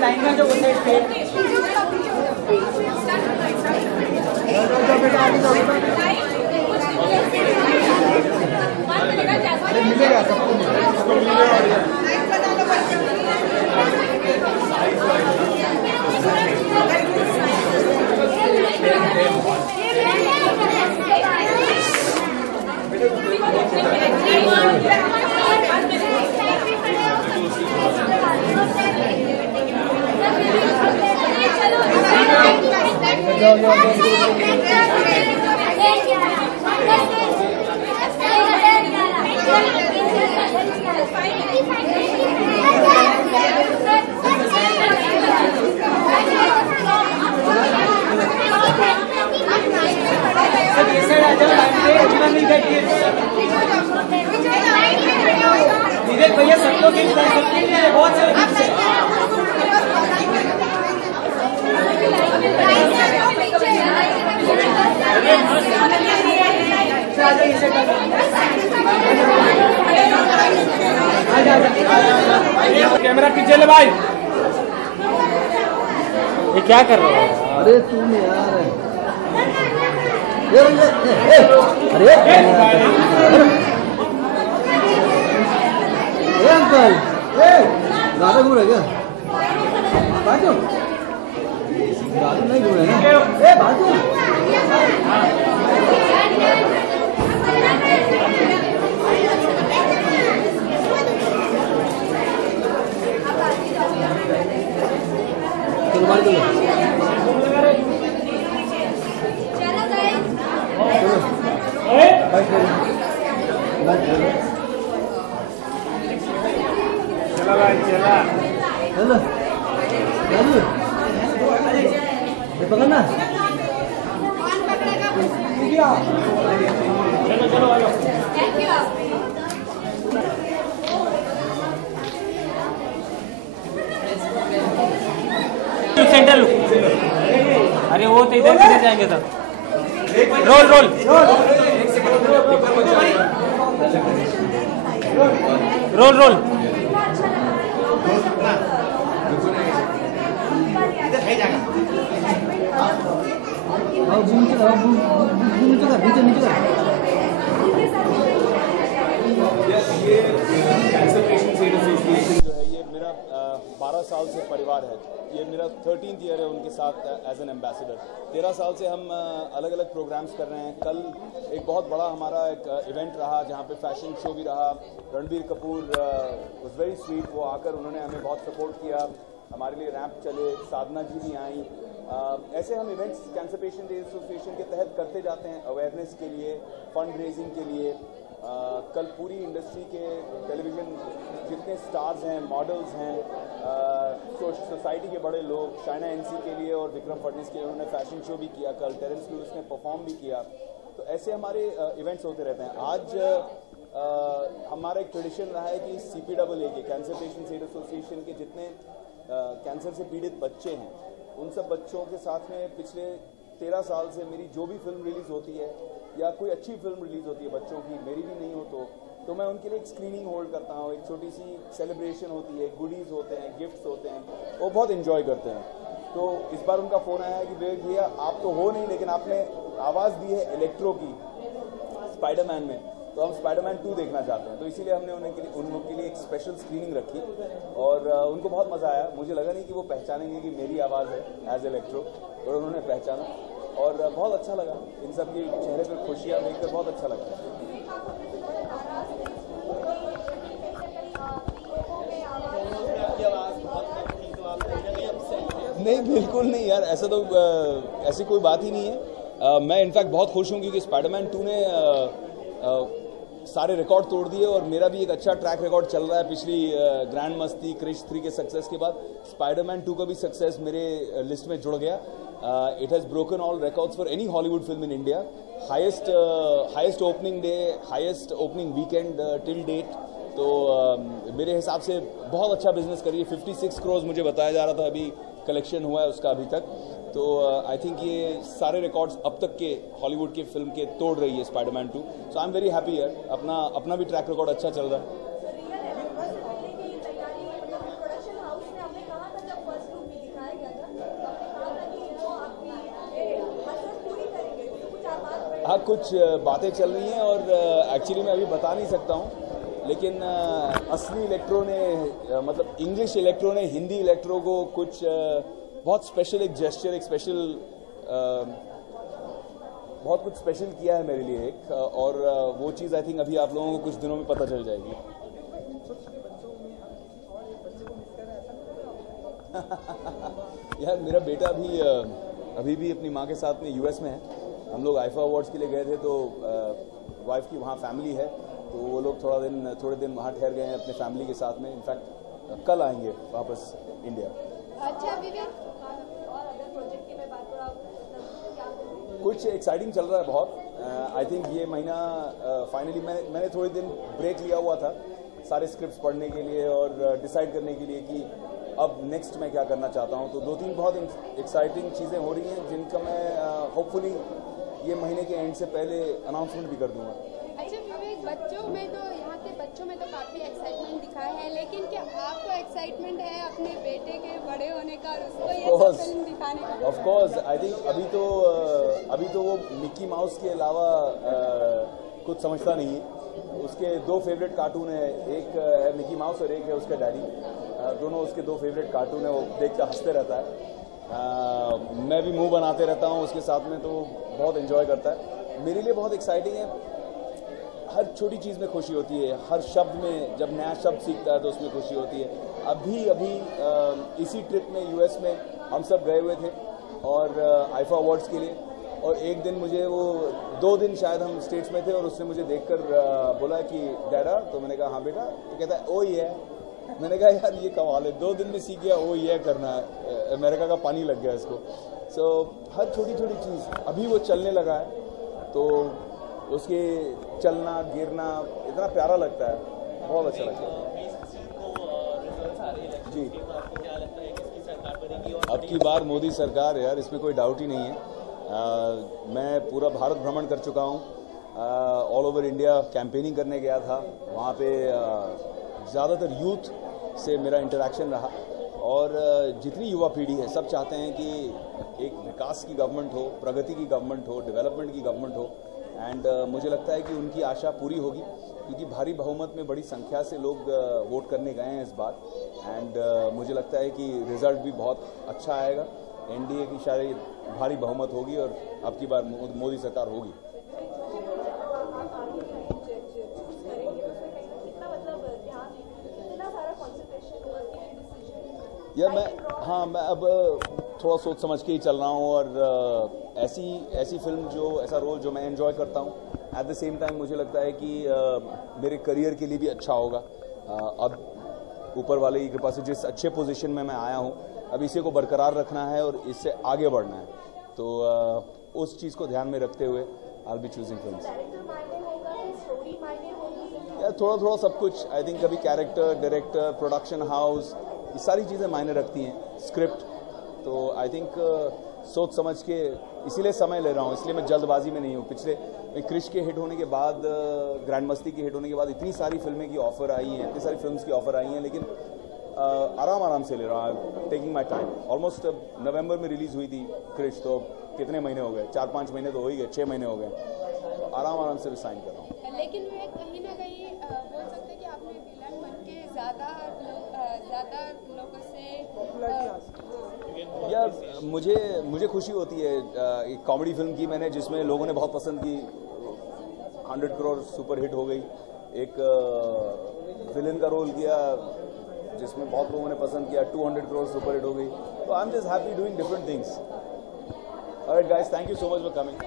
Line में जो मिलेगा सबको मिलेगा। भैया सब लोग बहुत सारे कैमरा पीछे ले भाई। ये क्या कर रहे हो? अरे तुम यार अरे अंकल गाना घूम रहे क्या? बाजू गाना नहीं घूम रहे बाजू। चलो बाहर चलो चलो पकड़ना सेंटर लुक। अरे वो तो इधर किधर जाएंगे सब। रोल रोल रोल रोल नीचे नीचे ये कैंसर पेशेंट्स एड एसोसिएशन जो है ये मेरा 12 साल से परिवार है। ये मेरा 13th ईयर है उनके साथ एज एन एम्बेसडर। 13 साल से हम अलग अलग प्रोग्राम्स कर रहे हैं। कल एक बहुत बड़ा हमारा एक इवेंट रहा जहाँ पे फैशन शो भी रहा। Ranbir Kapoor was very sweet, वो आकर उन्होंने हमें बहुत सपोर्ट किया, हमारे लिए रैंप चले, साधना जी भी आई। ऐसे हम इवेंट्स कैंसर पेशेंट एसोसिएशन के तहत करते जाते हैं अवेयरनेस के लिए, फंड रेजिंग के लिए। कल पूरी इंडस्ट्री के टेलीविज़न जितने स्टार्स हैं, मॉडल्स हैं, सोसाइटी के बड़े लोग, शाइना एनसी के लिए और विक्रम फडणवीस के लिए उन्होंने फैशन शो भी किया। कल टेरेंस लुइस ने परफॉर्म भी किया। तो ऐसे हमारे इवेंट्स होते रहते हैं। आज हमारा एक ट्रेडिशन रहा है कि CPAA के कैंसर पेशेंट्स एड एसोसिएशन के जितने कैंसर से पीड़ित बच्चे हैं, उन सब बच्चों के साथ में पिछले 13 साल से मेरी जो भी फिल्म रिलीज़ होती है या कोई अच्छी फिल्म रिलीज़ होती है बच्चों की, मेरी भी नहीं हो तो मैं उनके लिए एक स्क्रीनिंग होल्ड करता हूँ। एक छोटी सी सेलिब्रेशन होती है, गुडीज़ होते हैं, गिफ्ट्स होते हैं, वो बहुत इन्जॉय करते हैं। तो इस बार उनका फ़ोन आया है कि विवेक भैया आप तो हो नहीं, लेकिन आपने आवाज़ दी है इलेक्ट्रो की स्पाइडरमैन में, तो हम स्पाइडरमैन 2 देखना चाहते हैं। तो इसीलिए हमने उन लोग के लिए एक स्पेशल स्क्रीनिंग रखी और उनको बहुत मज़ा आया। मुझे लगा नहीं कि वो पहचानेंगे कि मेरी आवाज़ है एज इलेक्ट्रो, और उन्होंने पहचाना और बहुत अच्छा लगा। इन सब के चेहरे पर खुशियाँ देखकर बहुत अच्छा लगा। नहीं, बिल्कुल नहीं यार, ऐसा तो ऐसी कोई बात ही नहीं है। मैं इनफैक्ट बहुत खुश हूँ क्योंकि स्पाइडरमैन 2 ने सारे रिकॉर्ड तोड़ दिए और मेरा भी एक अच्छा ट्रैक रिकॉर्ड चल रहा है। पिछली ग्रैंड मस्ती, क्रिश 3 के सक्सेस के बाद स्पाइडरमैन 2 का भी सक्सेस मेरे लिस्ट में जुड़ गया। It has broken all records for any Hollywood film in India. Highest opening day, highest opening weekend till date, तो मेरे हिसाब से बहुत अच्छा बिजनेस करी है। 56 करोड़ मुझे बताया जा रहा था अभी कलेक्शन हुआ है उसका अभी तक। तो आई थिंक ये सारे रिकॉर्ड्स अब तक के हॉलीवुड के फिल्म के तोड़ रही है Spiderman 2। So I am very happy यार, अपना भी ट्रैक रिकॉर्ड अच्छा चल रहा है। हाँ, कुछ बातें चल रही हैं और एक्चुअली मैं अभी बता नहीं सकता हूँ, लेकिन असली इलेक्ट्रो ने मतलब इंग्लिश इलेक्ट्रो ने हिंदी इलेक्ट्रो को कुछ बहुत स्पेशल एक जेस्चर, एक स्पेशल बहुत कुछ स्पेशल किया है मेरे लिए एक, और वो चीज़ आई थिंक अभी आप लोगों को कुछ दिनों में पता चल जाएगी। यार मेरा बेटा अभी भी अपनी माँ के साथ में यूएस में है। हम लोग आईफा अवार्ड्स के लिए गए थे, तो वाइफ की वहाँ फैमिली है, तो वो लोग थोड़े दिन वहाँ ठहर गए हैं अपने फैमिली के साथ में। इनफैक्ट कल आएंगे वापस इंडिया। अच्छा विवेक, और अगर प्रोजेक्ट की मैं बात करूँ, कुछ एक्साइटिंग चल रहा है बहुत। आई थिंक ये महीना फाइनली मैंने थोड़े दिन ब्रेक लिया हुआ था सारे स्क्रिप्ट्स पढ़ने के लिए और डिसाइड करने के लिए कि अब नेक्स्ट मैं क्या करना चाहता हूँ। तो 2-3 बहुत एक्साइटिंग चीज़ें हो रही हैं जिनका मैं होपफुली ये महीने के एंड से पहले अनाउंसमेंट भी कर दूंगा। अच्छा विवेक, बच्चों में तो यहाँ के बच्चों में तो काफ़ी एक्साइटमेंट दिखा है, लेकिन क्या आपको एक्साइटमेंट है अपने बेटे के बड़े होने का और उसको ये सब फिल्म दिखाने का? ऑफ कोर्स, आई थिंक अभी तो वो मिक्की माउस के अलावा कुछ समझता नहीं है। उसके 2 फेवरेट कार्टून है, एक है मिक्की माउस और एक है उसका डैडी। दोनों उसके 2 फेवरेट कार्टून है, वो देख कर हंसते रहता है। मैं भी मुंह बनाते रहता हूँ उसके साथ में, तो बहुत एंजॉय करता है। मेरे लिए बहुत एक्साइटिंग है, हर छोटी चीज़ में खुशी होती है, हर शब्द में जब नया शब्द सीखता है तो उसमें खुशी होती है। अभी इसी ट्रिप में यूएस में हम सब गए हुए थे और आईफा अवार्ड्स के लिए, और एक दिन मुझे वो 2 दिन शायद हम स्टेट्स में थे और उसने मुझे देखकर बोला कि डैडा, तो मैंने कहा हाँ बेटा, तो कहता है ओ ये है। मैंने कहा यार ये कमाल है, 2 दिन में सीख गया ओ ये करना है। अमेरिका का पानी लग गया इसको। सो हर छोटी छोटी चीज़, अभी वो चलने लगा है तो उसके चलना गिरना इतना प्यारा लगता है, बहुत अच्छा लगता है। जी, अब की बार मोदी सरकार है यार, इसमें कोई डाउट ही नहीं है। मैं पूरा भारत भ्रमण कर चुका हूँ, ऑल ओवर इंडिया कैंपेनिंग करने गया था। वहाँ पे ज़्यादातर यूथ से मेरा इंटरेक्शन रहा, और जितनी युवा पीढ़ी है सब चाहते हैं कि एक विकास की गवर्नमेंट हो, प्रगति की गवर्नमेंट हो, डेवलपमेंट की गवर्नमेंट हो। एंड मुझे लगता है कि उनकी आशा पूरी होगी, क्योंकि भारी बहुमत में बड़ी संख्या से लोग वोट करने गए हैं इस बार। एंड मुझे लगता है कि रिजल्ट भी बहुत अच्छा आएगा। एनडीए की शायद भारी बहुमत होगी और अब की बार मोदी सरकार होगी। यार मैं अब थोड़ा सोच समझ के ही चल रहा हूँ, और ऐसी फिल्म ऐसा रोल जो मैं एंजॉय करता हूँ, एट द सेम टाइम मुझे लगता है कि मेरे करियर के लिए भी अच्छा होगा। अब ऊपर वाले की कृपा से जिस अच्छे पोजीशन में मैं आया हूँ, अब इसे को बरकरार रखना है और इससे आगे बढ़ना है। तो उस चीज़ को ध्यान में रखते हुए I will be choosing films. यार थोड़ा सब कुछ, आई थिंक कभी कैरेक्टर, डायरेक्टर, प्रोडक्शन हाउस, ये सारी चीज़ें मायने रखती हैं, स्क्रिप्ट। तो आई थिंक सोच समझ के इसीलिए समय ले रहा हूँ, इसलिए मैं जल्दबाजी में नहीं हूँ। पिछले क्रिश के हिट होने के बाद, ग्रैंड मस्ती के हिट होने के बाद इतनी सारी फिल्में की ऑफर आई हैं, इतनी सारी फिल्म्स की ऑफर आई हैं, लेकिन आराम से ले रहा हूँ, टेकिंग माई टाइम। ऑलमोस्ट नवंबर में रिलीज़ हुई थी क्रिश, तो कितने महीने हो गए, 4-5 महीने तो हो ही गए, 6 महीने हो गए। तो आराम से साइन कर रहा हूँ। लेकिन वे कहीं ना कहीं बोल सकते हैं कि आपने विलन बन के ज़्यादा लोगों से यार मुझे खुशी होती है। एक कॉमेडी फिल्म की मैंने, जिसमें लोगों ने बहुत पसंद की, 100 करोड़ सुपर हिट हो गई। एक विलन का रोल किया जिसमें बहुत लोगों ने पसंद किया, 200 करोड़ सुपर हिट हो गई। तो I am just happy doing different things. Alright guys, thank you so much for coming.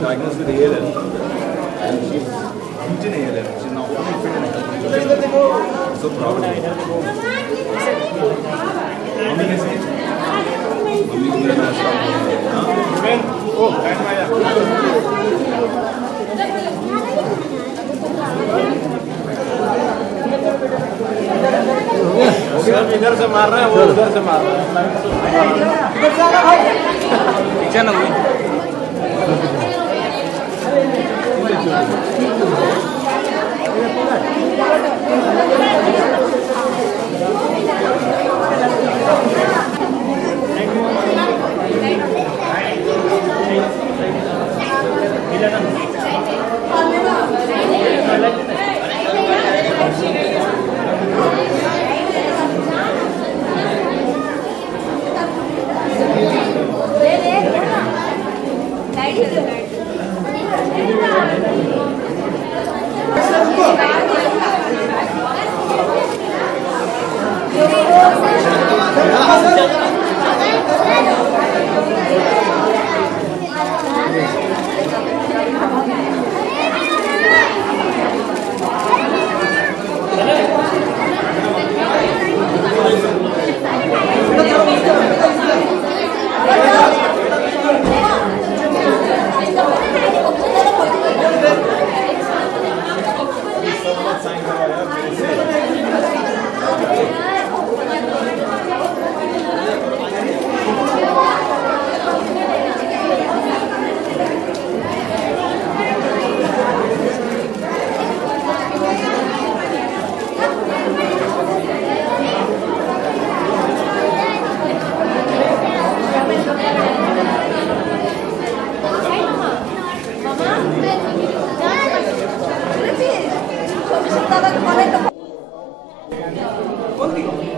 Diagnosed with ALL, and she's huge in ALL. She's now fully fit and healthy. So proud of her. Mummy कैसे? Mummy को मेरा नाश्ता हाँ? Oh, बैठ पाया। इधर से मार रहा है, वो उधर से मार रहा है। पीछे ना कोई। Contigo.